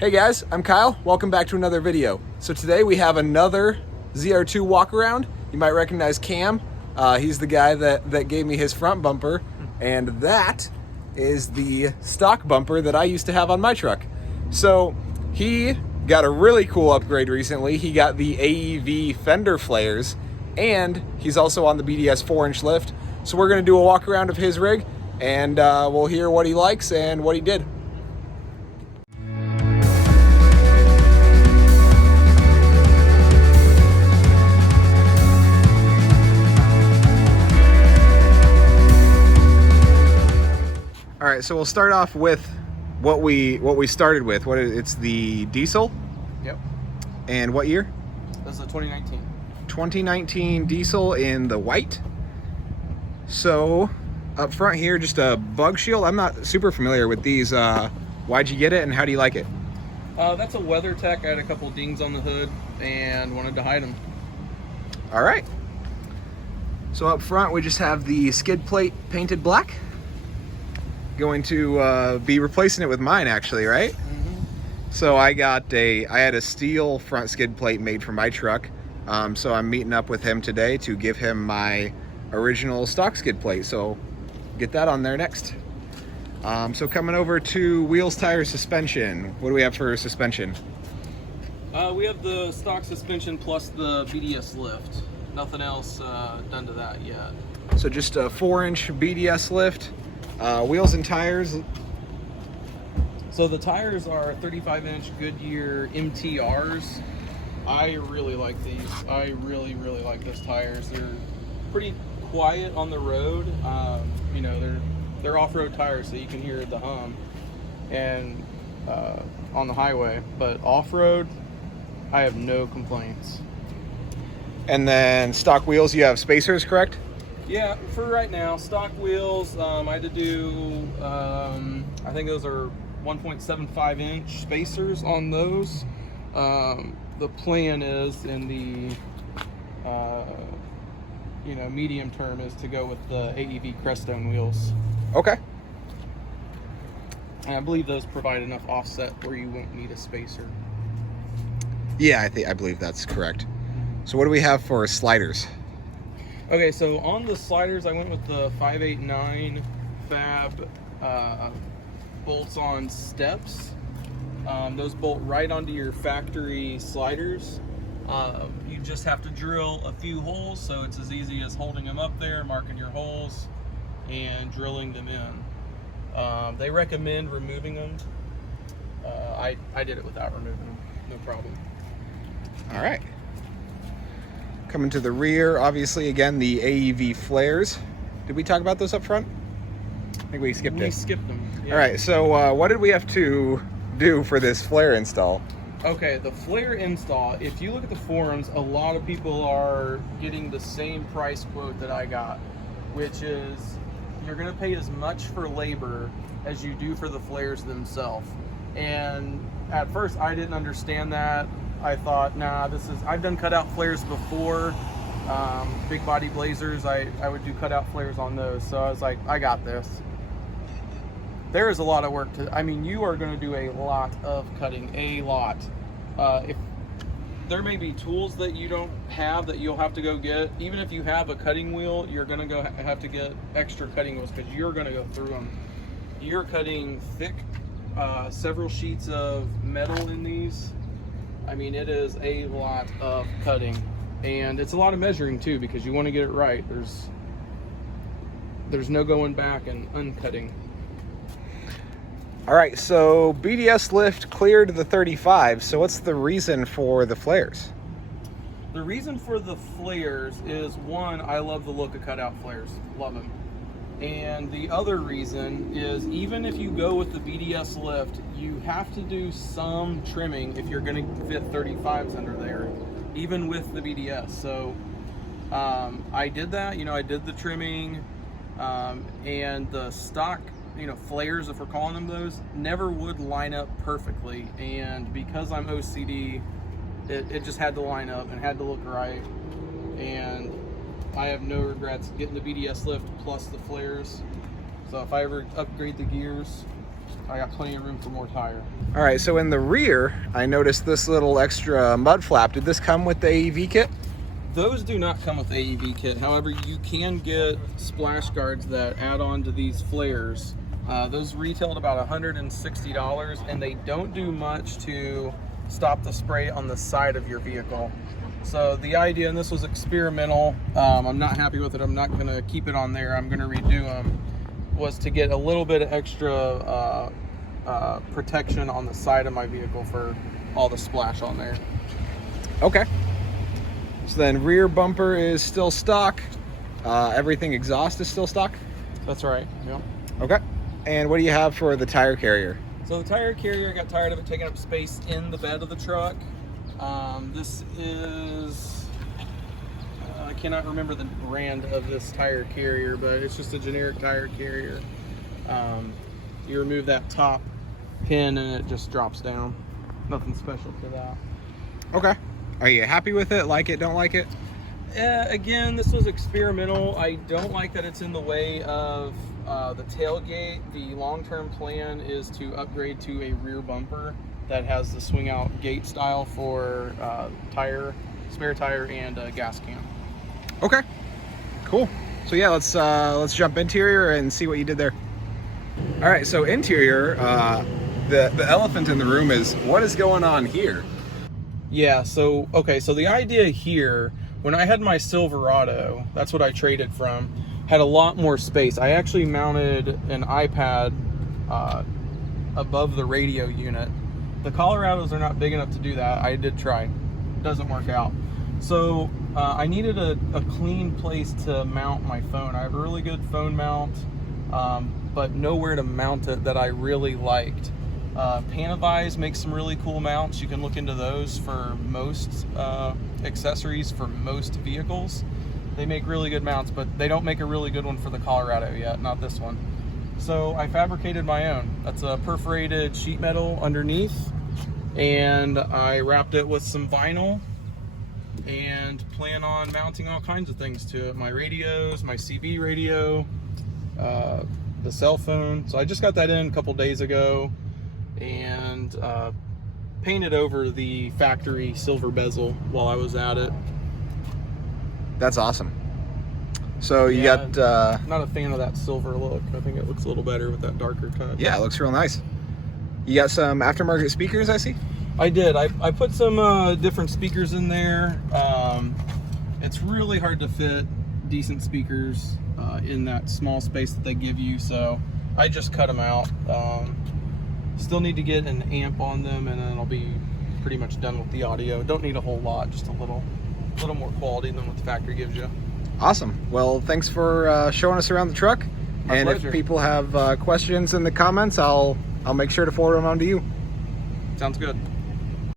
Hey guys, I'm Kyle. Welcome back to another video. So today we have another ZR2 walk-around. You might recognize Cam. He's the guy that gave me his front bumper, and that is the stock bumper that I used to have on my truck. So he got a really cool upgrade recently. He got the AEV fender flares, and he's also on the BDS 4-inch lift. So we're gonna do a walk around of his rig, and we'll hear what he likes and what he did. All right, so we'll start off with what we started with. It's the diesel? Yep. And what year? This is a 2019. 2019 diesel in the white. So up front here, just a bug shield. I'm not super familiar with these. Why'd you get it and how do you like it? That's a WeatherTech. I had a couple dings on the hood and wanted to hide them. All right. So up front, we just have the skid plate painted black. Going to be replacing it with mine, actually, right? Mm-hmm. So I had a steel front skid plate made for my truck. So I'm meeting up with him today to give him my original stock skid plate. So get that on there next. So coming over to wheels, tires, suspension. What do we have for suspension? We have the stock suspension plus the BDS lift. Nothing else done to that yet. So just a 4-inch BDS lift. Wheels and tires. So the tires are 35-inch Goodyear MTRs. I really like these. I really like those tires. They're pretty quiet on the road. You know, they're off-road tires, so you can hear the hum and on the highway. But off-road, I have no complaints. And then stock wheels, you have spacers, correct? Yeah, for right now, stock wheels, I had to do, I think those are 1.75 inch spacers on those. The plan is in the, medium term is to go with the AEV Crestone wheels. Okay. And I believe those provide enough offset where you won't need a spacer. Yeah, I believe that's correct. So what do we have for sliders? Okay, so on the sliders, I went with the 589 Fab bolts on steps. Those bolt right onto your factory sliders. You just have to drill a few holes, so it's as easy as holding them up there, marking your holes, and drilling them in. They recommend removing them. I did it without removing them, no problem. All right. Coming to the rear, obviously, again, the AEV flares. Did we talk about those up front? I think we skipped it. We skipped them. Yeah. All right, so what did we have to do for this flare install? Okay, the flare install, if you look at the forums, a lot of people are getting the same price quote that I got, which is you're going to pay as much for labor as you do for the flares themselves. And at first, I didn't understand that. I thought, nah, I've done cutout flares before, big body blazers. I would do cutout flares on those. So I was like, I got this. There is a lot of work you are going to do a lot of cutting, a lot. If there may be tools that you don't have that you'll have to go get, even if you have a cutting wheel, you're going to have to get extra cutting wheels because you're going to go through them. You're cutting thick, several sheets of metal in these. It is a lot of cutting, and it's a lot of measuring too because you want to get it right. There's no going back and uncutting. All right, so BDS lift cleared the 35. So what's the reason for the flares? The reason for the flares is, one, I love the look of cutout flares. Love them. And the other reason is, even if you go with the BDS lift, you have to do some trimming if you're going to fit 35s under there, even with the BDS. So I did that. I did the trimming, and the stock, flares, if we're calling them those, never would line up perfectly. And because I'm OCD, it just had to line up and had to look right. And I have no regrets getting the BDS lift plus the flares. So if I ever upgrade the gears, I got plenty of room for more tire. All right, so in the rear, I noticed this little extra mud flap. Did this come with the AEV kit? Those do not come with the AEV kit. However, you can get splash guards that add on to these flares. Those retail at about $160, and they don't do much to stop the spray on the side of your vehicle. So the idea, and this was experimental, I'm not happy with it, I'm not gonna keep it on there, I'm gonna redo them, was to get a little bit of extra protection on the side of my vehicle for all the splash on there. Okay. So then rear bumper is still stock. Everything exhaust is still stock? That's right, yeah. Okay. And what do you have for the tire carrier? So the tire carrier, got tired of it taking up space in the bed of the truck. This is, I cannot remember the brand of this tire carrier, but it's just a generic tire carrier. You remove that top pin and it just drops down. Nothing special to that. Okay. Are you happy with it? Like it, don't like it? Again, this was experimental. I don't like that it's in the way of the tailgate. The long-term plan is to upgrade to a rear bumper that has the swing out gate style for tire, spare tire, and gas can. Okay, cool. So yeah, let's jump interior and see what you did there. All right, so interior, the elephant in the room is what is going on here? Yeah, so okay, so the idea here, when I had my Silverado, that's what I traded from, had a lot more space. I actually mounted an iPad above the radio unit. The Colorados are not big enough to do that. I did try. It doesn't work out. So I needed a clean place to mount my phone. I have a really good phone mount, but nowhere to mount it that I really liked. Panavise makes some really cool mounts. You can look into those for most accessories for most vehicles. They make really good mounts, but they don't make a really good one for the Colorado yet, not this one. So I fabricated my own. That's a perforated sheet metal underneath, and I wrapped it with some vinyl and plan on mounting all kinds of things to it. My radios, my CB radio, the cell phone. So I just got that in a couple days ago, and painted over the factory silver bezel while I was at it. That's awesome. So you got... not a fan of that silver look. I think it looks a little better with that darker cut. Yeah, it looks real nice. You got some aftermarket speakers, I see? I did. I put some different speakers in there. It's really hard to fit decent speakers in that small space that they give you, so I just cut them out. Still need to get an amp on them, and then I'll be pretty much done with the audio. Don't need a whole lot, just a little more quality than what the factory gives you. Awesome. Well, thanks for showing us around the truck. My pleasure. If people have questions in the comments, I'll make sure to forward them on to you. Sounds good.